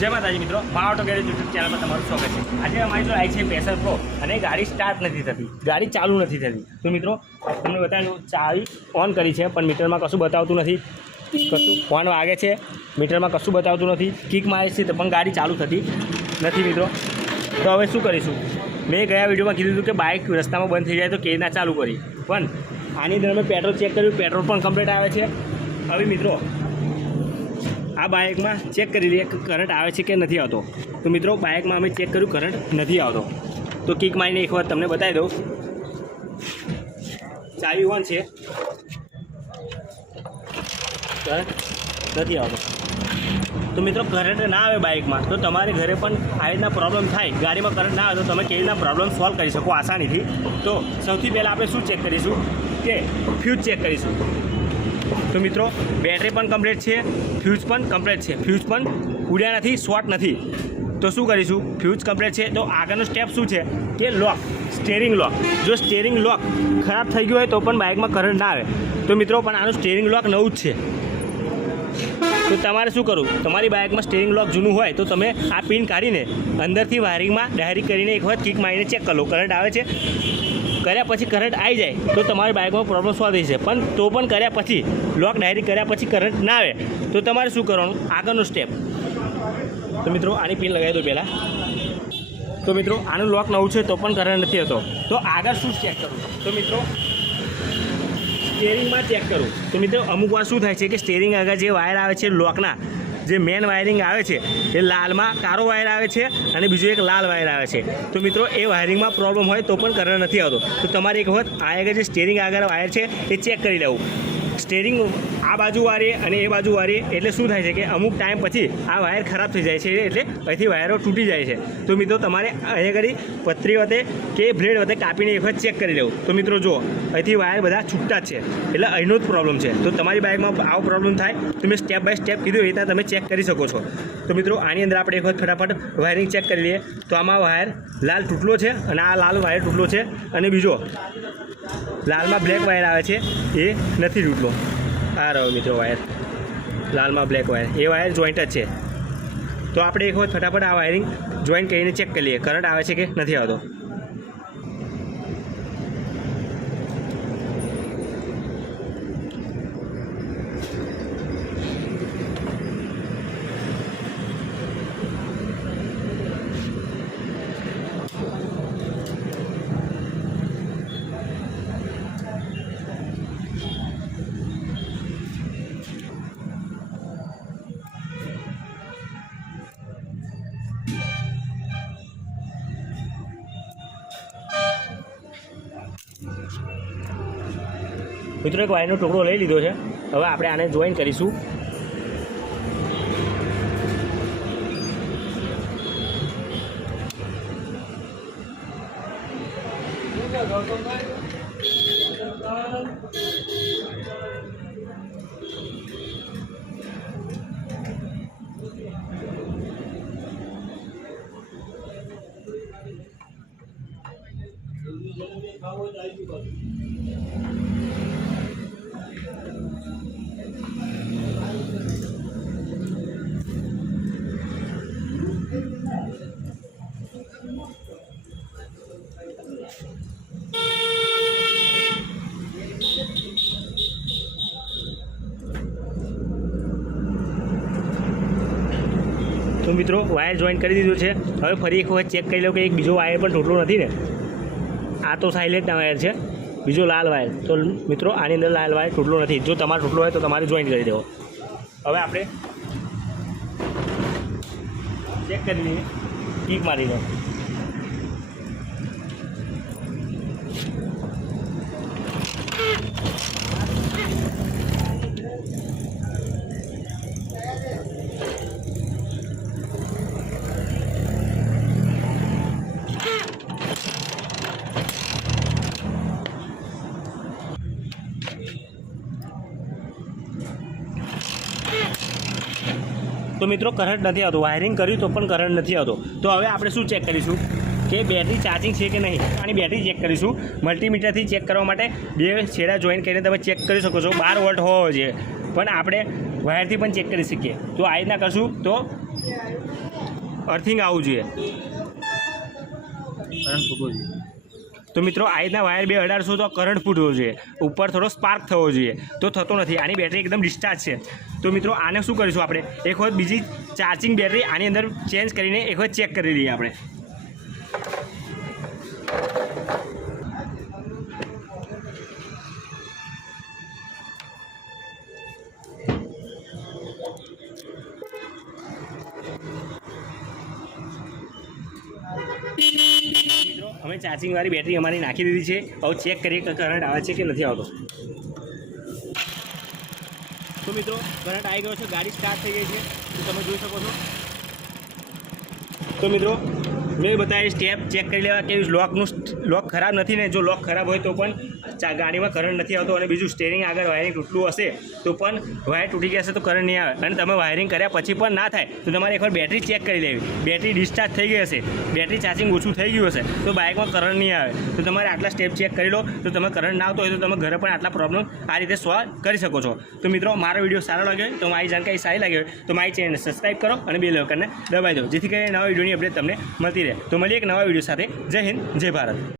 જય માતાજી મિત્રો, મારા ઓટો ગેરેજ યુટ્યુબ ચેનલ પર તમારું સ્વાગત છે। આજે અમારી જો આવી છે પેશન પ્રો અને ગાડી સ્ટાર્ટ નથી થતી, ગાડી ચાલુ નથી થતી। તો મિત્રો તમને બતાવ્યું, ચાવી ઓન કરી છે પણ મીટરમાં કશું બતાવતું નથી, કશું ફોન વાગે છે મીટરમાં કશું બતાવતું નથી, કિક મારે છે તો પણ ગાડી ચાલુ થતી નથી મિત્રો। તો હવે શું કરીશું? મેં ગયા વિડીયોમાં કીધું હતું કે બાઇક રસ્તામાં બંધ થઈ જાય તો કેવી રીતના ચાલુ કરી, પણ આની અંદર મેં પેટ્રોલ ચેક કર્યું, પેટ્રોલ પણ કમ્પ્લીટ આવે છે। હવે મિત્રો આ બાઇકમાં ચેક કરી લઈએ કે કરંટ આવે છે કે નથી આવતો। તો મિત્રો બાઇકમાં અમે ચેક કર્યું, કરંટ નથી આવતો। તો કિક મારીને એક વાર તમને બતાવી દઉં, ચાવી ઓન છે, કરંટ નથી આવતો। તો મિત્રો કરંટ ના આવે બાઇકમાં તો તમારે ઘરે પણ આવી રીતના પ્રોબ્લેમ થાય, ગાડીમાં કરંટ ના આવે તો તમે કેવી રીતના પ્રોબ્લેમ સોલ્વ કરી શકો આસાનીથી। તો સૌથી પહેલાં આપણે શું ચેક કરીશું કે ફ્યુઝ ચેક કરીશું। તો મિત્રો બેટરી પણ કમ્પ્લીટ છે, ફ્યુઝ પણ કમ્પ્લીટ છે, ફ્યુઝ પણ ઉડ્યા નથી, શોર્ટ નથી। તો શું કરીશું? ફ્યુઝ કમ્પ્લીટ છે તો આગળનું સ્ટેપ શું છે કે લોક, સ્ટેરિંગ લોક। જો સ્ટેરિંગ લોક ખરાબ થઈ ગયું હોય તો પણ બાઇકમાં કરંટ ના આવે। તો મિત્રો પણ આનું સ્ટેરિંગ લોક નવું જ છે, તો તમારે શું કરવું? તમારી બાઇકમાં સ્ટેરિંગ લોક જૂનું હોય તો તમે આ પિન કાઢીને અંદરથી વાયરિંગમાં ડાયરેક્ટ કરીને એક વખત કિક મારીને ચેક કરી લો, કરંટ આવે છે। કર્યા પછી કરંટ આવી જાય તો તમારી બાઇકમાં પ્રોબ્લેમ સોલ્વ થઈ છે, પણ તો પણ કર્યા પછી લોક ડાયરેક્ટ કર્યા પછી કરંટ ના આવે તો તમારે શું કરવાનું? આગળનું સ્ટેપ। તો મિત્રો આની પિન લગાવી દો પહેલાં। તો મિત્રો આનું લોક નવું છે તો પણ કરંટ નથી આવતો, તો આગળ શું ચેક કરવું? તો મિત્રો સ્ટેરિંગમાં ચેક કરું। તો મિત્રો અમુક વાર શું થાય છે કે સ્ટેરિંગ આગળ જે વાયર આવે છે લોકના, જે મેન વાયરિંગ આવે છે એ લાલમાં કાળો વાયર આવે છે અને બીજો એક લાલ વાયર આવે છે। તો મિત્રો એ વાયરિંગમાં પ્રોબ્લેમ હોય તો પણ કરંટ નથી આવતો, તો તમારે એક વખત આ આગળ જે સ્ટેરિંગ આગળ વાયર છે એ ચેક કરી લેવું। સ્ટેરિંગ આ બાજુ વારે અને એ બાજુ વારે એટલે શું થાય છે કે અમુક ટાઈમ પછી આ વાયર ખરાબ થઈ જાય છે, એટલે અહીંથી વાયરો તૂટી જાય છે। તો મિત્રો તમારે અહીંયા આગળ પતરી વડે કે બ્લેડ વડે કાપીને એક વખત ચેક કરી લેવું। તો મિત્રો જુઓ અહીંથી વાયર બધા છૂટતા જ છે, એટલે અહીંનો જ પ્રોબ્લેમ છે। તો તમારી બાઇકમાં આવો પ્રોબ્લેમ થાય તો મેં સ્ટેપ બાય સ્ટેપ કીધું એ રીતે તમે ચેક કરી શકો છો। તો મિત્રો આની અંદર આપણે એક વખત ફટાફટ વાયરિંગ ચેક કરી લઈએ। તો આમાં વાયર લાલ તૂટલો છે અને આ લાલ વાયર તૂટલો છે, અને બીજો લાલમાં બ્લેક વાયર આવે છે એ નથી તૂટલો। આ રહ્યો મિત્રો વાયર, લાલમાં બ્લેક વાયર, એ વાયર જોઈન્ટ જ છે। તો આપણે એક વખત ફટાફટ આ વાયરિંગ જોઈન્ટ કરીને ચેક કરી લઈએ, કરંટ આવે છે કે નથી આવતો। મિત્રો એક વાયરનો ટુકડો લઈ લીધો છે, હવે આપણે આને જોઈન કરીશું। તો મિત્રો વાયર જોઈન્ટ કરી દીધું છે, હવે ફરી એક વખત ચેક કરી લો કે એક બીજો વાયર પણ તૂટલો નથી ને। આ તો સાઇલેન્ટના વાયર છે, બીજો લાલ વાયર। તો મિત્રો આની અંદર લાલ વાયર તૂટલો નથી, જો તમારે તૂટલો હોય તો તમારે જોઈન્ટ કરી દેવો। હવે આપણે ચેક કરી લઈએ, કિક મારી લો। તો મિત્રો કરંટ નથી આવતો, વાયરિંગ કર્યું તો પણ કરંટ નથી આવતો। તો હવે આપણે શું ચેક કરીશું કે બેટરી ચાર્જિંગ છે કે નહીં, આની બેટરી ચેક કરીશું। મલ્ટીમીટરથી ચેક કરવા માટે બે છેડા જોઈન કરીને તમે ચેક કરી શકો છો, 12 વોલ્ટ હોવો જોઈએ, પણ આપણે વાયરથી પણ ચેક કરી શકીએ। તો આ રીતના કરશું તો અર્થિંગ આવવું જોઈએ. તો મિત્રો આ રીતના વાયર બે અડાડશો તો કરંટ ફૂટવો જોઈએ, ઉપર થોડો સ્પાર્ક થવો જોઈએ, તો થતો નથી. આની બેટરી એકદમ ડિસ્ચાર્જ છે. તો મિત્રો આને શું કરીશું આપણે, એક વખત બીજી ચાર્જિંગ બેટરી આની અંદર ચેન્જ કરીને એક વખત ચેક કરી લઈએ આપણે. મિત્રો અમે ચાર્જિંગવાળી બેટરી અમારી નાખી દીધી છે. હવે ચેક કરીએ કે કરંટ આવે છે કે નથી આવતો. તો મિત્રો કરંટ આવી ગયો છે, ગાડી સ્ટાર્ટ થઈ ગઈ છે, તો તમે જોઈ શકો છો. તો મિત્રો મેં બતાવી સ્ટેપ ચેક કરી લેવા કે લોક ખરાબ નથી ને. જો લોક ખરાબ હોય તો પણ ગાડીમાં કરંટ નથી આવતો, અને બીજું સ્ટેરિંગ આગળ વાયરિંગ તૂટેલું હશે તો પણ વાયર તૂટી ગયા હશે તો કરંટ નહીં આવે. અને તમે વાયરિંગ કર્યા પછી પણ ના થાય તો તમારે એકવાર બેટરી ચેક કરી લેવી. બેટરી ડિસ્ચાર્જ થઈ ગઈ હશે, બેટરી ચાર્જિંગ ઓછું થઈ ગયું હશે તો બાઇકમાં કરંટ નહીં આવે. તો તમારે આટલા સ્ટેપ ચેક કરી લો. તો તમે કરંટ ના આવતો હોય તો તમે ઘરે પણ આટલા પ્રોબ્લેમ આ રીતે સોલ્વ કરી શકો છો. તો મિત્રો મારો વિડીયો સારો લાગ્યો હોય તો મારી જાણકારી સારી લાગી હોય તો મારી ચેનલને સબસ્ક્રાઈબ કરો અને બેલ આઇકનને દબાવી દો, જેથી કરીને નવા વિડીયોની અપડેટ તમને મળતી રહે. તો મળીએ એક નવા વિડીયો સાથે. જય હિન્દ, જય ભારત.